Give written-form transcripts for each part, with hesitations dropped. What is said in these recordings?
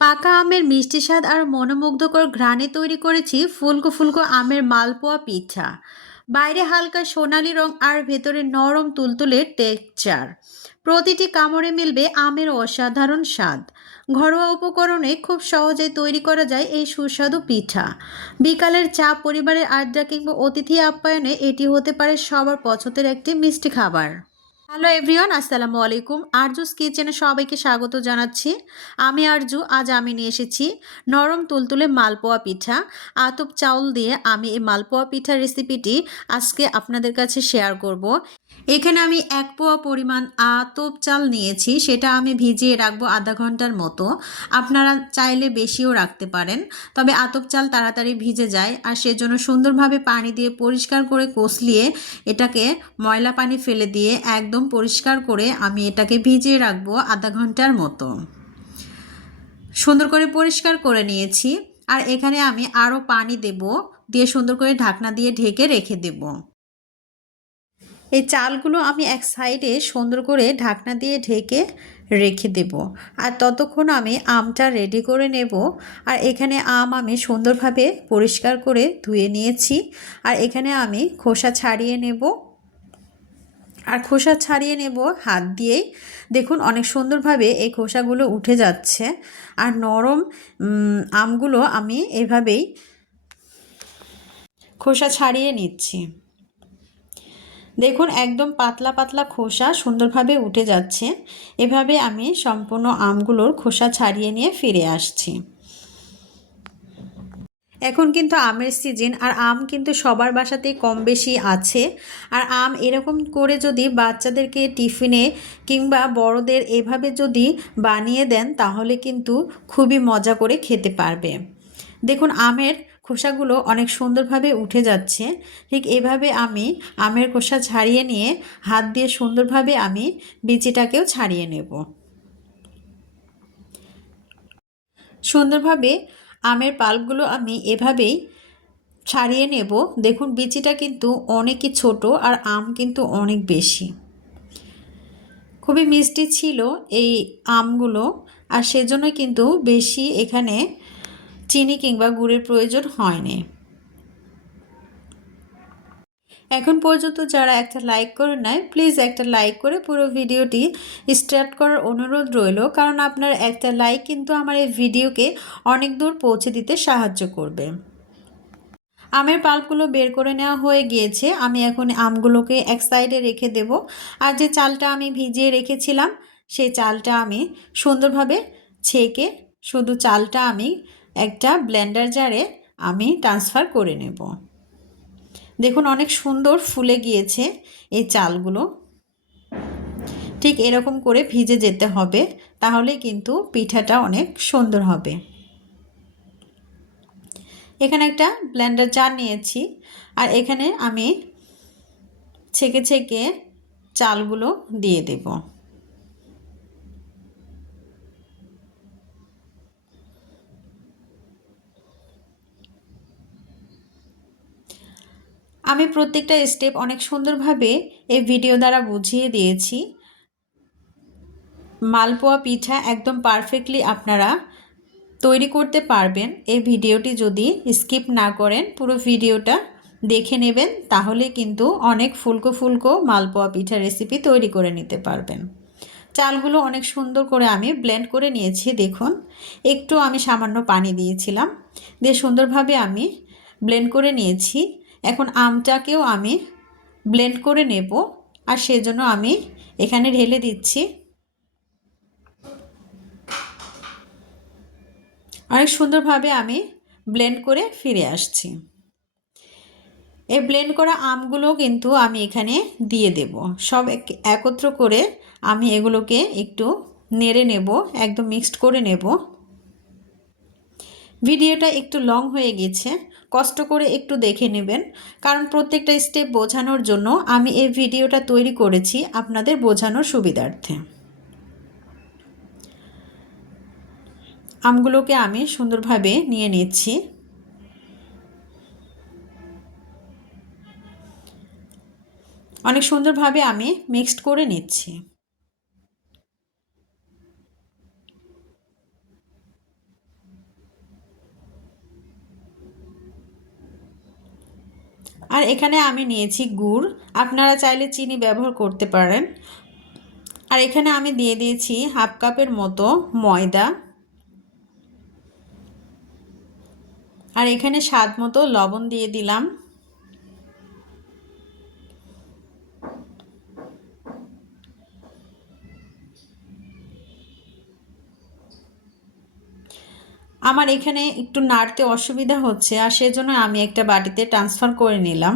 পাকা আমের মিষ্টি স্বাদ আর মনোমুগ্ধকর ঘ্রাণে তৈরি করেছি ফুলকো ফুলকো আমের মালপোয়া পিঠা। বাইরে হালকা সোনালি রং আর ভেতরে নরম তুলতুলে টেক্সচার। প্রতিটি কামড়ে মিলবে আমের অসাধারণ স্বাদ। ঘরোয়া উপকরণে খুব সহজে তৈরি করা যায় এই সুস্বাদু পিঠা। বিকালের চা, পরিবারের আড্ডা কিংবা অতিথি আপ্যায়নে এটি হতে পারে সবার পছন্দের একটি মিষ্টি খাবার। হ্যালো এভরিওয়ান, আসসালামু আলাইকুম। আরজুস কিচেনে সবাইকে স্বাগত জানাচ্ছি। আমি আরজু। আজ আমি নিয়ে এসেছি নরম তুলতুলে মালপোয়া পিঠা। আতপ চাউল দিয়ে আমি এই মালপোয়া পিঠার রেসিপিটি আজকে আপনাদের কাছে শেয়ার করব। এখানে আমি 1 পোয়া পরিমাণ আতপ চাল নিয়েছি, সেটা আমি ভিজিয়ে রাখবো আধা ঘন্টার মতো। আপনারা চাইলে বেশিও রাখতে পারেন, তবে আতপ চাল তাড়াতাড়ি ভিজে যায়, আর সেজন্য সুন্দরভাবে পানি দিয়ে পরিষ্কার করে কষলিয়ে এটাকে ময়লা পানি ফেলে দিয়ে একদম পরিষ্কার করে আমি এটাকে ভিজিয়ে রাখবো আধা ঘন্টার মতো। সুন্দর করে পরিষ্কার করে নিয়েছি। আর এখানে আমি আরও পানি দেব, দিয়ে সুন্দর করে ঢাকনা দিয়ে ঢেকে রেখে দেব। এই চালগুলো আমি এক সাইডে সুন্দর করে ঢাকনা দিয়ে ঢেকে রেখে দেব। আর ততক্ষণ আমি আমটা রেডি করে নেব। আর এখানে আম আমি সুন্দরভাবে পরিষ্কার করে ধুয়ে নিয়েছি। আর এখানে আমি খোসা ছাড়িয়ে নেব। আর খোসা ছাড়িয়ে নেব হাত দিয়েই। দেখুন অনেক সুন্দরভাবে এই খোসাগুলো উঠে যাচ্ছে। আর নরম আমগুলো আমি এভাবেই খোসা ছাড়িয়ে নিচ্ছি। দেখুন একদম পাতলা পাতলা খোসা সুন্দরভাবে উঠে যাচ্ছে। এভাবে আমি সম্পূর্ণ আমগুলোর খোসা ছাড়িয়ে নিয়ে ফিরে আসছি। এখন কিন্তু আমের সিজন, আর আম কিন্তু সবার বাসাতেই কম বেশি আছে। আর আম এরকম করে যদি বাচ্চাদেরকে টিফিনে কিংবা বড়দের এভাবে যদি বানিয়ে দেন, তাহলে কিন্তু খুবই মজা করে খেতে পারবে। দেখুন আমের খোসাগুলো অনেক সুন্দরভাবে উঠে যাচ্ছে। ঠিক এভাবে আমি আমের খোসা ছাড়িয়ে নিয়ে হাত দিয়ে সুন্দরভাবে আমি বিচিটাকেও ছাড়িয়ে নেব। সুন্দরভাবে আমের পাল্পগুলো আমি এভাবেই ছাড়িয়ে নেব। দেখুন বিচিটা কিন্তু অনেকই ছোট, আর আম কিন্তু অনেক বেশি। খুবই মিষ্টি ছিল এই আমগুলো, আর সেজন্য কিন্তু বেশি এখানে চিনি কিংবা গুড়ের প্রয়োজন হয়নি। এখন পর্যন্ত যারা একটা লাইক করে নেয়, প্লিজ একটা লাইক করে পুরো ভিডিওটি স্টার্ট করার অনুরোধ রইল, কারণ আপনার একটা লাইক কিন্তু আমার এই ভিডিওকে অনেক দূর পৌঁছে দিতে সাহায্য করবে। আমের পাল্পগুলো বের করে নেওয়া হয়ে গিয়েছে। আমি এখন আমগুলোকে এক সাইডে রেখে দেব। আর যে চালটা আমি ভিজিয়ে রেখেছিলাম, সেই চালটা আমি সুন্দরভাবে ছেঁকে শুধু চালটা আমি একটা ব্লেন্ডার জারে আমি ট্রান্সফার করে নেব। দেখুন অনেক সুন্দর ফুলে গিয়েছে এই চালগুলো। ঠিক এরকম করে ভিজে যেতে হবে, তাহলে কিন্তু পিঠাটা অনেক সুন্দর হবে। এখানে একটা ব্লেন্ডার জার নিয়েছি, আর এখানে আমি ছেঁকে ছেঁকে চালগুলো দিয়ে দেব। আমি প্রত্যেকটা স্টেপ অনেক সুন্দরভাবে এই ভিডিও দ্বারা বুঝিয়ে দিয়েছি। মালপোয়া পিঠা একদম পারফেক্টলি আপনারা তৈরি করতে পারবেন। এই ভিডিওটি যদি স্কিপ না করেন, পুরো ভিডিওটা দেখে নেবেন, তাহলে কিন্তু অনেক ফুলকো ফুলকো মালপোয়া পিঠা রেসিপি তৈরি করে নিতে পারবেন। চালগুলো অনেক সুন্দর করে আমি ব্লেন্ড করে নিয়েছি। দেখুন একটু আমি সামান্য পানি দিয়েছিলাম, দিয়ে সুন্দরভাবে আমি ব্লেন্ড করে নিয়েছি। এখন আমটাকেও আমি ব্লেন্ড করে নেব, আর সেজন্য আমি এখানে ঢেলে দিচ্ছি। অনেক সুন্দরভাবে আমি ব্লেন্ড করে ফিরে আসছি। এই ব্লেন্ড করা আমগুলো কিন্তু আমি এখানে দিয়ে দেব। সব একত্র করে আমি এগুলোকে একটু নেড়ে নেব, একদম মিক্সড করে নেব। ভিডিওটা একটু লং হয়ে গেছে, কষ্ট করে একটু দেখে নেবেন, কারণ প্রত্যেকটা স্টেপ বোঝানোর জন্য আমি এই ভিডিওটা তৈরি করেছি আপনাদের বোঝানোর সুবিধার্থে। আমগুলোকে আমি সুন্দরভাবে নিয়ে নিচ্ছি। অনেক সুন্দরভাবে আমি মিক্সড করে নিচ্ছি। আর এখানে আমি নিয়েছি গুড়, আপনারা চাইলে চিনি ব্যবহার করতে পারেন। আর এখানে আমি দিয়ে দিয়েছি হাফ কাপের মতো ময়দা, আর এখানে স্বাদ মতো লবণ দিয়ে দিলাম। আমার এখানে একটু নাড়তে অসুবিধা হচ্ছে, আর সেজন্য আমি একটা বাটিতে ট্রান্সফার করে নিলাম,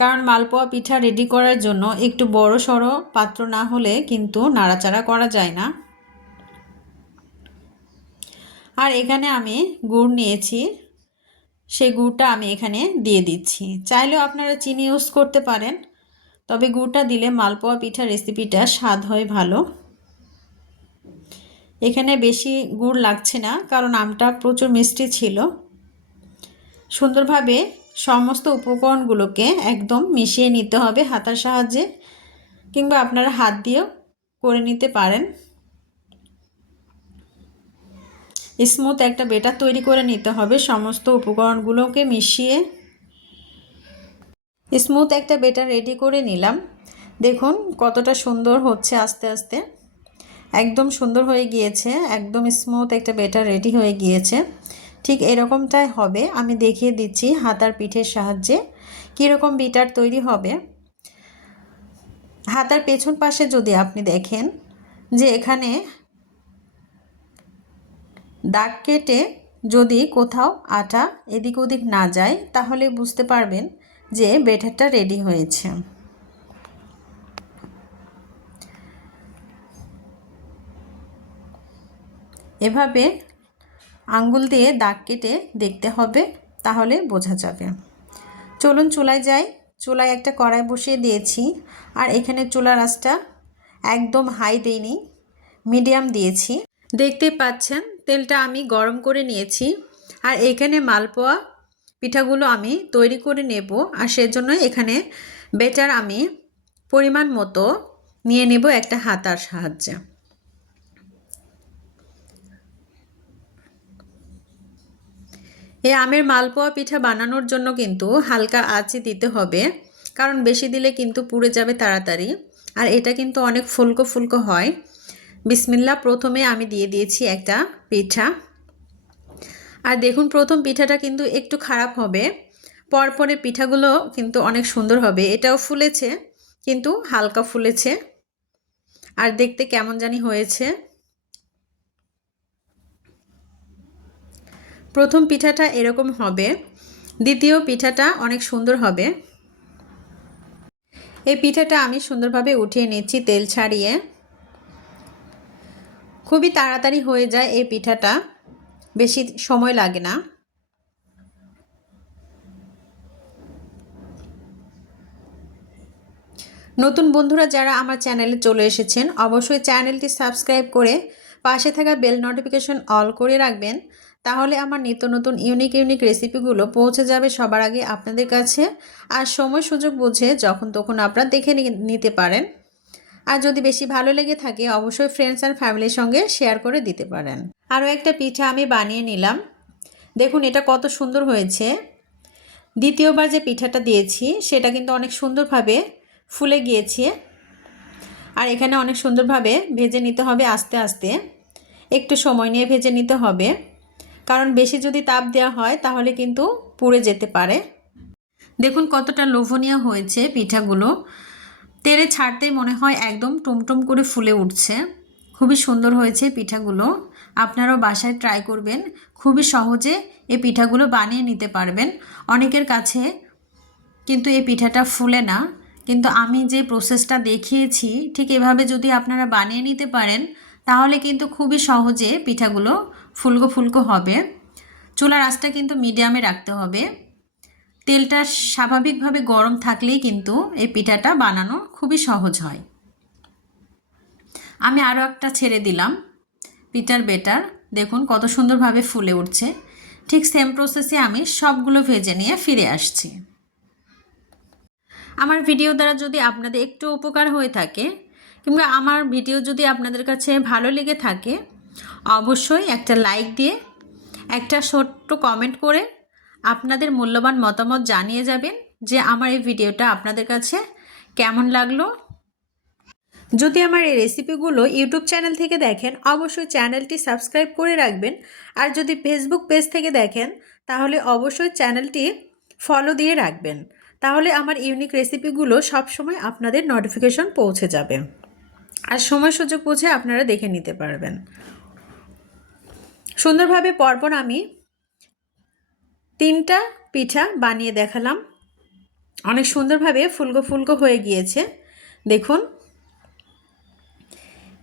কারণ মালপোয়া পিঠা রেডি করার জন্য একটু বড় সড়ো পাত্র না হলে কিন্তু নাড়াচাড়া করা যায় না। আর এখানে আমি গুড় নিয়েছি, সেই গুড়টা আমি এখানে দিয়ে দিচ্ছি। চাইলেও আপনারা চিনি ইউজ করতে পারেন, তবে গুড়টা দিলে মালপোয়া পিঠা রেসিপিটা স্বাদ হয় ভালো। এখানে বেশি গুড় লাগছে না, কারণ আমটা প্রচুর মিষ্টি ছিল। সুন্দরভাবে সমস্ত উপকরণগুলোকে একদম মিশিয়ে নিতে হবে হাতার সাহায্যে, কিংবা আপনারা হাত দিয়েও করে নিতে পারেন। স্মুথ একটা বেটার তৈরি করে নিতে হবে সমস্ত উপকরণগুলোকে মিশিয়ে। স্মুথ একটা বেটার রেডি করে নিলাম। দেখুন কতটা সুন্দর হচ্ছে, আস্তে আস্তে একদম সুন্দর হয়ে গিয়েছে, একদম স্মুথ একটা বেটার রেডি হয়ে গিয়েছে। ঠিক এরকমটাই হবে। আমি দেখিয়ে দিচ্ছি হাতার পিঠের সাহায্যে কীরকম বেটার তৈরি হবে। হাতার পেছন পাশে যদি আপনি দেখেন যে এখানে দাগ কেটে যদি কোথাও আটা এদিক ওদিক না যায়, তাহলে বুঝতে পারবেন যে বেটারটা রেডি হয়েছে। এভাবে আঙ্গুল দিয়ে দাগ কেটে দেখতে হবে, তাহলে বোঝা যাবে। চলুন চুলায় যাই। চুলায় একটা কড়াই বসিয়ে দিয়েছি, আর এখানে চুলার আঁচটা একদম হাই দেইনি, মিডিয়াম দিয়েছি। দেখতে পাচ্ছেন তেলটা আমি গরম করে নিয়েছি, আর এখানে মালপোয়া পিঠাগুলো আমি তৈরি করে নেব। আর সেজন্য এখানে বেটার আমি পরিমাণ মতো নিয়ে নেব একটা হাতার সাহায্যে। এই আমের মালপোয়া পিঠা বানানোর জন্য কিন্তু হালকা আঁচে দিতে হবে, কারণ বেশি দিলে কিন্তু পুড়ে যাবে তাড়াতাড়ি। আর এটা কিন্তু অনেক ফুলকো ফুলকো হয়। বিসমিল্লাহ, প্রথমে আমি দিয়ে দিয়েছি একটা পিঠা। আর দেখুন প্রথম পিঠাটা কিন্তু একটু খারাপ হবে, পরপরে পিঠাগুলো কিন্তু অনেক সুন্দর হবে। এটাও ফুলেছে, কিন্তু হালকা ফুলেছে, আর দেখতে কেমন জানি হয়েছে। প্রথম পিঠাটা এরকম হবে, দ্বিতীয় পিঠাটা অনেক সুন্দর হবে। এই পিঠাটা আমি সুন্দরভাবে উঠিয়ে নিচ্ছি তেল ছাড়িয়ে। খুবই তাড়াতাড়ি হয়ে যায় এই পিঠাটা, বেশি সময় লাগে না। নতুন বন্ধুরা যারা আমার চ্যানেলে চলে এসেছেন, অবশ্যই চ্যানেলটি সাবস্ক্রাইব করে পাশে থাকা বেল নোটিফিকেশন অল করে রাখবেন, তাহলে আমার নিত্য নতুন ইউনিক রেসিপিগুলো পৌঁছে যাবে সবার আগে আপনাদের কাছে। আর সময় সুযোগ বুঝে যখন তখন আপনারা দেখে নিতে পারেন। আর যদি বেশি ভালো লেগে থাকে অবশ্যই ফ্রেন্ডস অ্যান্ড ফ্যামিলির সঙ্গে শেয়ার করে দিতে পারেন। আরও একটা পিঠা আমি বানিয়ে নিলাম। দেখুন এটা কত সুন্দর হয়েছে। দ্বিতীয়বার যে পিঠাটা দিয়েছি সেটা কিন্তু অনেক সুন্দরভাবে ফুলে গিয়েছে। আর এখানে অনেক সুন্দরভাবে ভেজে নিতে হবে আস্তে আস্তে, একটু সময় নিয়ে ভেজে নিতে হবে, কারণ বেশি যদি তাপ দেওয়া হয় তাহলে কিন্তু পুড়ে যেতে পারে। দেখুন কতটা লোভনীয় হয়েছে পিঠাগুলো, তেলে ছাড়তেই মনে হয় একদম টুমটুম করে ফুলে উঠছে। খুবই সুন্দর হয়েছে পিঠাগুলো। আপনারাও বাসায় ট্রাই করবেন, খুবই সহজে এই পিঠাগুলো বানিয়ে নিতে পারবেন। অনেকের কাছে কিন্তু এই পিঠাটা ফুলে না, কিন্তু আমি যে প্রসেসটা দেখিয়েছি ঠিক এভাবে যদি আপনারা বানিয়ে নিতে পারেন তাহলে কিন্তু খুবই সহজে পিঠাগুলো ফুলকো ফুলকো হবে। চুলার আঁচটা কিন্তু মিডিয়ামে রাখতে হবে। তেলটা স্বাভাবিকভাবে গরম থাকলেই কিন্তু এই পিঠাটা বানানো খুবই সহজ হয়। আমি আরও একটা ছেড়ে দিলাম পিঠার বেটার, দেখুন কত সুন্দরভাবে ফুলে উঠছে। ঠিক সেম প্রসেসে আমি সবগুলো ভেজে নিয়ে ফিরে আসছি। আমার ভিডিও দ্বারা যদি আপনাদের একটু উপকার হয়ে থাকে, কিংবা আমার ভিডিও যদি আপনাদের কাছে ভালো লেগে থাকে, অবশ্যই একটা লাইক দিয়ে একটা ছোট্ট কমেন্ট করে আপনাদের মূল্যবান মতামত জানিয়ে যাবেন যে আমার এই ভিডিওটা আপনাদের কাছে কেমন লাগলো। যদি আমার এই রেসিপিগুলো ইউটিউব চ্যানেল থেকে দেখেন অবশ্যই চ্যানেলটি সাবস্ক্রাইব করে রাখবেন, আর যদি ফেসবুক পেজ থেকে দেখেন তাহলে অবশ্যই চ্যানেলটি ফলো দিয়ে রাখবেন, তাহলে আমার ইউনিক রেসিপিগুলো সবসময় আপনাদের নোটিফিকেশন পৌঁছে যাবে আর সময় সুযোগ বুঝে আপনারা দেখে নিতে পারবেন। সুন্দরভাবে পরপর আমি 3টা পিঠা বানিয়ে দেখালাম, অনেক সুন্দরভাবে ফুলকো ফুলকো হয়ে গিয়েছে। দেখুন,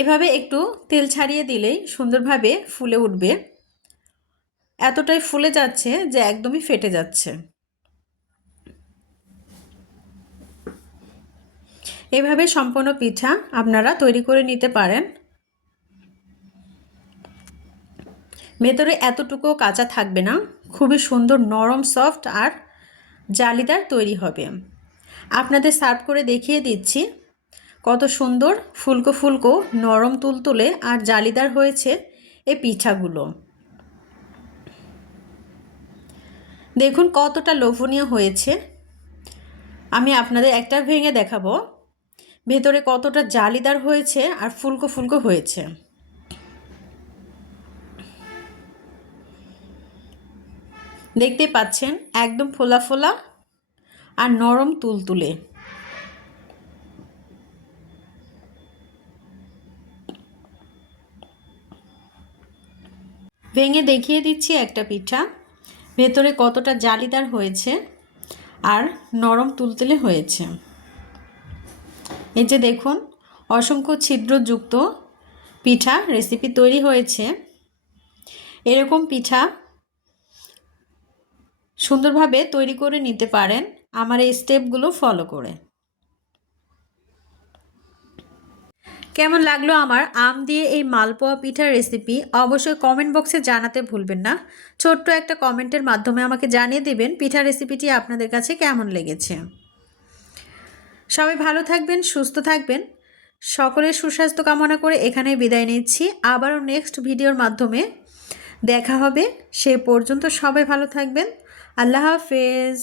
এভাবে একটু তেল ছাড়িয়ে দিলেই সুন্দরভাবে ফুলে উঠবে। এতটাই ফুলে যাচ্ছে যে একদমই ফেটে যাচ্ছে। এভাবে সম্পূর্ণ পিঠা আপনারা তৈরি করে নিতে পারেন। ভেতরে এতটুকু কাঁচা থাকবে না, খুবই সুন্দর নরম সফট আর জালিদার তৈরি হবে। আপনাদের সার্ভ করে দেখিয়ে দিচ্ছি কত সুন্দর ফুলকো ফুলকো নরম তুলতুলে আর জালিদার হয়েছে এই পিঠাগুলো। দেখুন কতটা লোভনীয় হয়েছে। আমি আপনাদের একটা ভেঙে দেখাবো ভেতরে কতটা জালিদার হয়েছে আর ফুলকো ফুলকো হয়েছে। দেখতে পাচ্ছেন একদম ফোলা ফোলা আর নরম তুলতুলে। ভেঙে দেখিয়ে দিচ্ছি একটা পিঠা ভেতরে কতটা জালিদার হয়েছে আর নরম তুলতুলে হয়েছে। এই যে দেখুন অসংখ্য ছিদ্রযুক্ত পিঠা রেসিপি তৈরি হয়েছে। এরকম পিঠা সুন্দরভাবে তৈরি করে নিতে পারেন আমার এই স্টেপগুলো ফলো করে। কেমন লাগলো আমার আম দিয়ে এই মালপোয়া পিঠার রেসিপি অবশ্যই কমেন্ট বক্সে জানাতে ভুলবেন না। ছোট্ট একটা কমেন্টের মাধ্যমে আমাকে জানিয়ে দেবেন পিঠা রেসিপিটি আপনাদের কাছে কেমন লেগেছে। সবাই ভালো থাকবেন, সুস্থ থাকবেন, সকলের সুস্বাস্থ্য কামনা করে এখানে বিদায় নিচ্ছি। আবারও নেক্সট ভিডিওর মাধ্যমে দেখা হবে, সে পর্যন্ত সবাই ভালো থাকবেন। আল্লাহ হাফেজ।